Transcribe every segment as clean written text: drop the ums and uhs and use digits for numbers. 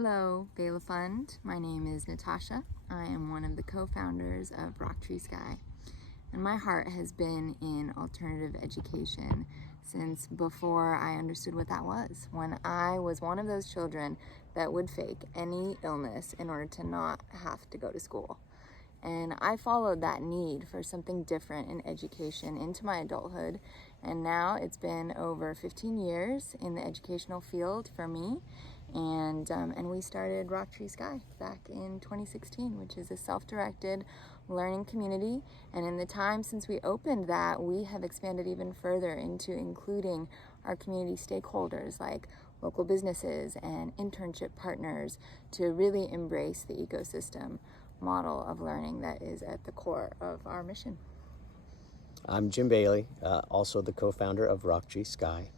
Hello, VELA Fund. My name is Natasha. I am one of the co-founders of Rock Tree Sky. And my heart has been in alternative education since before I understood what that was. When I was one of those children that would fake any illness in order to not have to go to school. And I followed that need for something different in education into my adulthood. And now it's been over 15 years in the educational field for me. And we started Rock Tree Sky back in 2016, which is a self-directed learning community. And in the time since we opened that, we have expanded even further into including our community stakeholders like local businesses and internship partners to really embrace the ecosystem model of learning that is at the core of our mission. I'm Jim Bailey, also the co-founder of Rock Tree Sky,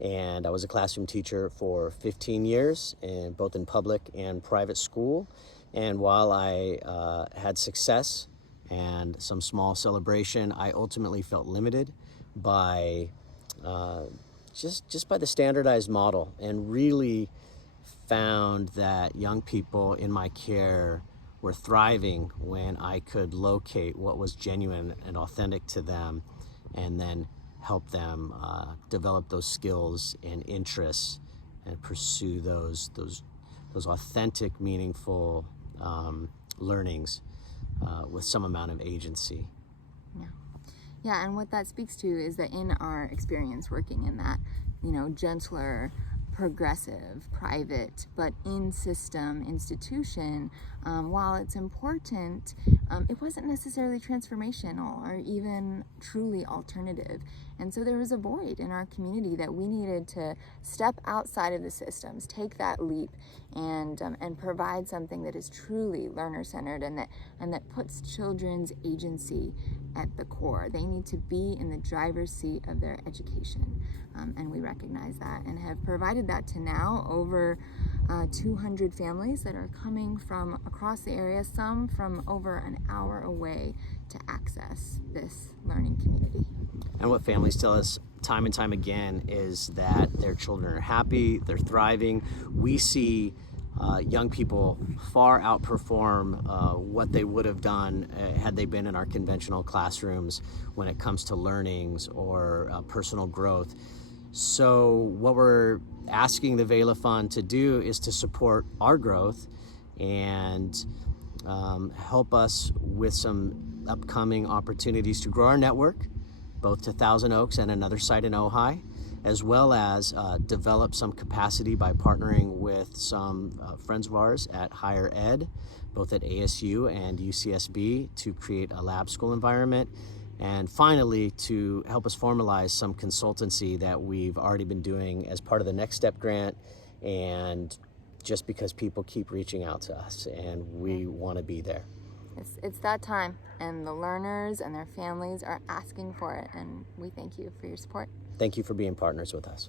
and I was a classroom teacher for 15 years, both in public and private school. And while I had success and some small celebration, I ultimately felt limited by just by the standardized model, and really found that young people in my care were thriving when I could locate what was genuine and authentic to them, and then help them develop those skills and interests and pursue those authentic, meaningful learnings with some amount of agency. Yeah, and what that speaks to is that in our experience working in that, gentler, progressive, private, but in-system institution, while it's important, it wasn't necessarily transformational or even truly alternative. And so there was a void in our community that we needed to step outside of the systems, take that leap, and provide something that is truly learner-centered and that puts children's agency at the core. They need to be in the driver's seat of their education, and we recognize that and have provided that to now over 200 families that are coming from across the area, some from over an hour away, to access this learning community. And what families tell us time and time again is that their children are happy, they're thriving. We see young people far outperform what they would have done had they been in our conventional classrooms when it comes to learnings or personal growth. So what we're asking the VELA Fund to do is to support our growth and help us with some upcoming opportunities to grow our network, both to Thousand Oaks and another site in Ojai, as well as develop some capacity by partnering with some friends of ours at higher ed, both at ASU and UCSB, to create a lab school environment. And finally, to help us formalize some consultancy that we've already been doing as part of the Next Step grant, and just because people keep reaching out to us and we want to be there. It's that time, and the learners and their families are asking for it, and we thank you for your support. Thank you for being partners with us.